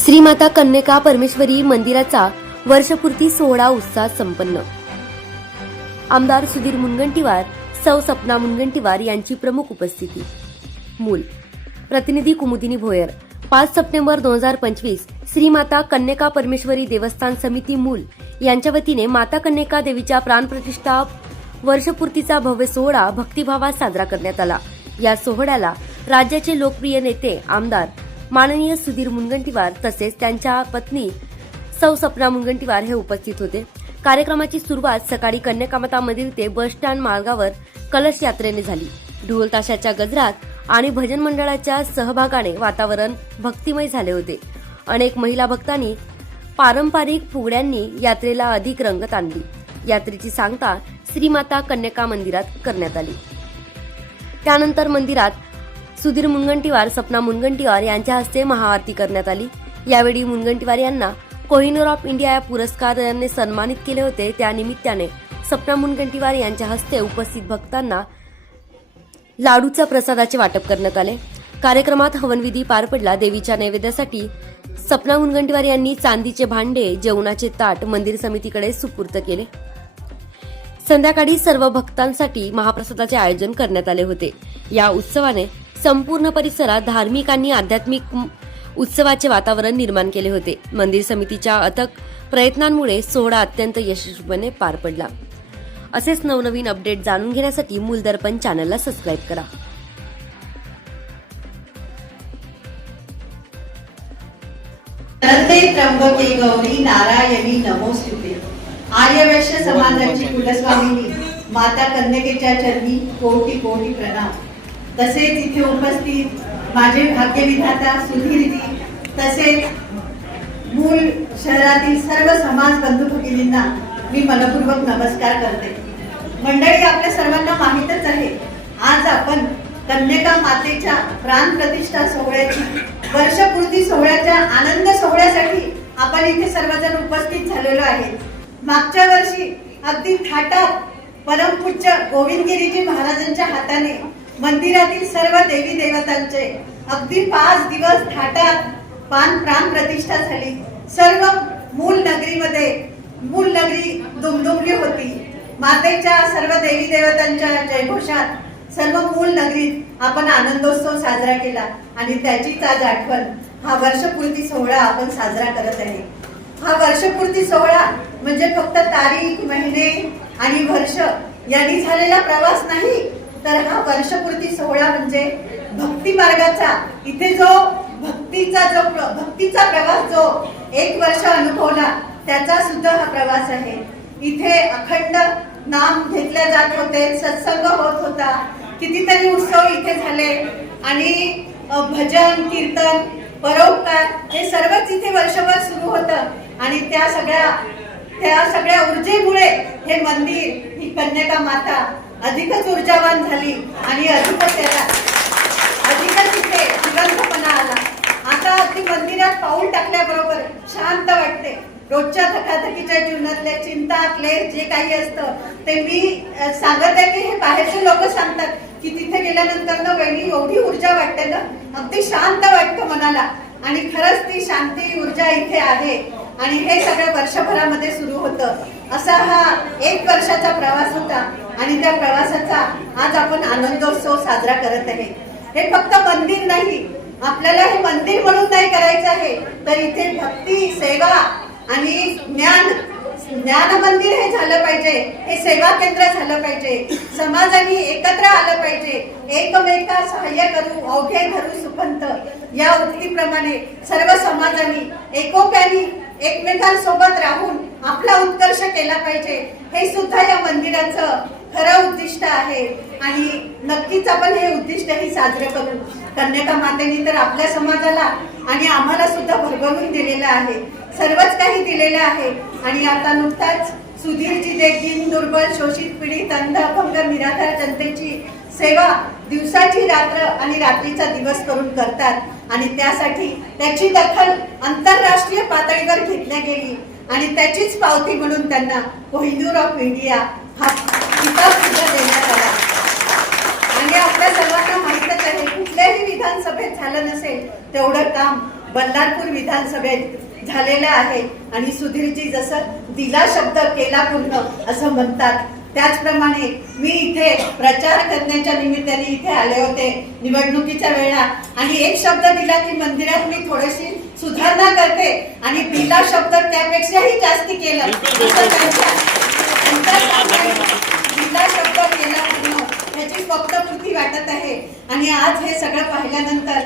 श्रीमाता कन्यका परमेश्वरी मंदिराचा वर्षपूर्ती सोहळा उत्साह संपन्न. आमदार सुधीर मुनगंटीवार सौ सपना मुनगंटीवार यांची प्रमुख उपस्थिती. मूल. प्रतिनिधी कुमुदिनी भोयर. पाच सप्टेंबर दोन हजार पंचवीस श्रीमाता कन्यका परमेश्वरी देवस्थान समिती मूल यांच्या वतीने माता कन्यका देवीच्या प्राणप्रतिष्ठा वर्षपूर्तीचा भव्य सोहळा भक्तिभावात साजरा करण्यात आला. या सोहळ्याला राज्याचे लोकप्रिय नेते आमदार माननीय सुधीर मुनगंटीवार तसेच त्यांच्या पत्नी सौ सपना मुनगंटीवार हे उपस्थित होते. कार्यक्रमाची सुरुवात सकाळी कन्याकामतामधील मंदिर ते बस स्टँड मार्गावर कलश यात्रेने झाली. ढोल ताशाच्या गजरात आणि भजन मंडळाच्या सहभागाने वातावरण भक्तिमय झाले होते. अनेक महिला भक्तांनी पारंपरिक फुगड्यांनी यात्रेला अधिक रंगत आणली. यात्रेची सांगता श्रीमाता कन्यका मंदिरात करण्यात आली. त्यानंतर मंदिरात सुधीर मुनगंटीवार सपना मुनगंटीवार यांच्या हस्ते महाआरती करण्यात आली. यावेळी मुनगंटीवार यांना कोहिनूर ऑफ इंडिया या पुरस्काराने सन्मानित केले होते. त्या निमित्ताने सपना मुनगंटीवार यांच्या हस्ते उपस्थित भक्तांना लाडूच्या प्रसादाचे वाटप करण्यात आले. कार्यक्रमात हवनविधी पार पडला. देवीच्या नैवेद्यासाठी सपना मुनगंटीवार यांनी चांदीचे भांडे जेवणाचे ताट मंदिर समितीकडे सुपूर्त केले. संध्याकाळी सर्व भक्तांसाठी महाप्रसादाचे आयोजन करण्यात आले होते. या उत्सवाने संपूर्ण परिसरात धार्मिक आणि आध्यात्मिक उत्सवाचे वातावरण निर्माण केले होते. मंदिर समितीच्या अथक प्रयत्नांमुळे सोहळा अत्यंत यशस्वीपणे पार पडला. असेच नवनवीन अपडेट जाणून घेण्यासाठी मूलदर्पण चॅनलला सबस्क्राईब करा. नंदे त्र्यंबके गौरी नारायणी नमोस्तुते आर्यवैश्य समाजाची कुलस्वामिनी माता कन्यकेच्या चरणी कोटी कोटी प्रणाम. तसेच इथे उपस्थित माझे भाग्यविधाता सुधीरजी तसेच मूल शहरातील सर्व समाज बंधू भगिनींना मी मनपूर्वक नमस्कार करते. मंडळी आपल्या सर्वांना माहीतच आहे आज आपण कन्यका मातेच्या प्राण प्रतिष्ठा सोहळ्याची वर्षपूर्ती सोहळ्याच्या आनंद सोहळ्यासाठी आपण इथे सर्वजण उपस्थित झालेलो आहे. मागच्या वर्षी अगदी थाटात परमपूज्य गोविंदगिरीजी महाराजांच्या हाताने मंदिरातील सर्व देवी देवतांचे अगदी पाच दिवस थाटात पान प्राण प्रतिष्ठा झाली. सर्व मूल नगरीमध्ये मूल नगरी दुमदुमली होती. मातेच्या सर्व देवी देवतांच्या जयघोषात सर्व मूल नगरीत आपण आनंदोत्सव साजरा केला आणि त्याचीच आज आठवण. हा वर्षपूर्ती सोहळा आपण साजरा करत आहे. हा वर्षपूर्ती सोहळा म्हणजे फक्त तारीख महिने आणि वर्ष यांनी झालेला प्रवास नाही तर हा वर्षपूर्ती सोहळा म्हणजे भक्ती मार्गाचा इथे जो भक्तीचा जो भक्तीचा प्रवास जो एक वर्ष अनुभवला त्याचा सुद्धा हा प्रवास आहे. इथे अखंड नाम घेतले जात होते सत्संग होत होता कितीतरी उत्सव इथे झाले आणि भजन कीर्तन परोपकार हे सर्वच वर्षभर सुरू होतं. आणि त्या सगळ्या त्या सगळ्या ऊर्जेमुळे हे मंदिर ही कन्यका माता अधिकच ऊर्जावान झाली आणि अधिकच त्याला अधिकच इथे जिवंतपणा आला. आता अगदी मंदिरात पाऊल टाकल्याबरोबर शांत वाटते. रोजच्या धकाधकीच्या जीवनातले चिंता क्लेश जे काही असतं ते मी सांगत आहे की हे बाहेरचे लोक सांगतात की तिथे गेल्यानंतर ना वहिनी एवढी ऊर्जा वाटते ना अगदी शांत वाटतं मनाला. आणि खरंच ती शांती ऊर्जा इथे आहे. आणि हे सगळं वर्षभरामध्ये सुरू होतं. असा हा एक वर्षाचा प्रवास होता. आणि त्या प्रवासाचा आज आपण आनंदोत्सव साजरा करत आहे. हे फक्त मंदिर नाही. आपल्याला हे मंदिर म्हणून नाही करायचं आहे. तर इथे भक्ती सेवा आणि ज्ञान ज्ञान मंदिर हे झालं पाहिजे हे सेवा केंद्र झालं पाहिजे समाजाने एकत्र आलं पाहिजे एकमेका सहाय्य करू अवघे धरू सुपंत. या उक्तीप्रमाणे सर्व समाजाने एकोप्याने एकमेकांसोबत राहून आपला उत्कर्ष केला पाहिजे. हे सुद्धा या मंदिराचं खरं उद्दिष्ट आहे. आणि नक्कीच आपण हे उद्दिष्ट ही साजरे करू. कन्याका मातेने तर आपल्या समाजाला आणि आम्हाला सुद्धा भरभरून दिलेलं आहे. सर्वच काही दिलेलं आहे. आणि आता नुकताच सुधीरजी देखील दुर्बल शोषित पीडित अंध अपंग निराधार जनतेची सेवा दिवसाची रात्र आणि रात्रीचा दिवस करून करतात. आणि त्यासाठी त्याची दखल आंतरराष्ट्रीय पातळीवर घेतल्या गेली. आणि त्याचीच पावती म्हणून त्यांना कोहिनूर ऑफ इंडिया हा किताब सुद्धा देण्यात आला. आणि आपल्या सर्वांना माहीतच आहे कुठल्याही विधानसभेत झालं नसेल तेवढं काम बल्लारपूर विधानसभेत झालेला आहे. आणि सुधीरजी जसं दिला शब्द केला पूर्ण असं म्हणतात. त्याचप्रमाणे मी इथे प्रचार करण्याच्या निमित्ताने इथे आले होते निवडणुकीच्या वेळा. आणि एक शब्द दिला की मंदिरात मी थोडीशी सुधारणा करते. आणि दिला शब्द त्यापेक्षाही जास्ती केलं असं त्यांच्या त्यांच्या सांगण्याने दिला शब्द केला पूर्ण ह्याची फक्त वाटत आहे. आणि आज हे सगळं पाहिल्यानंतर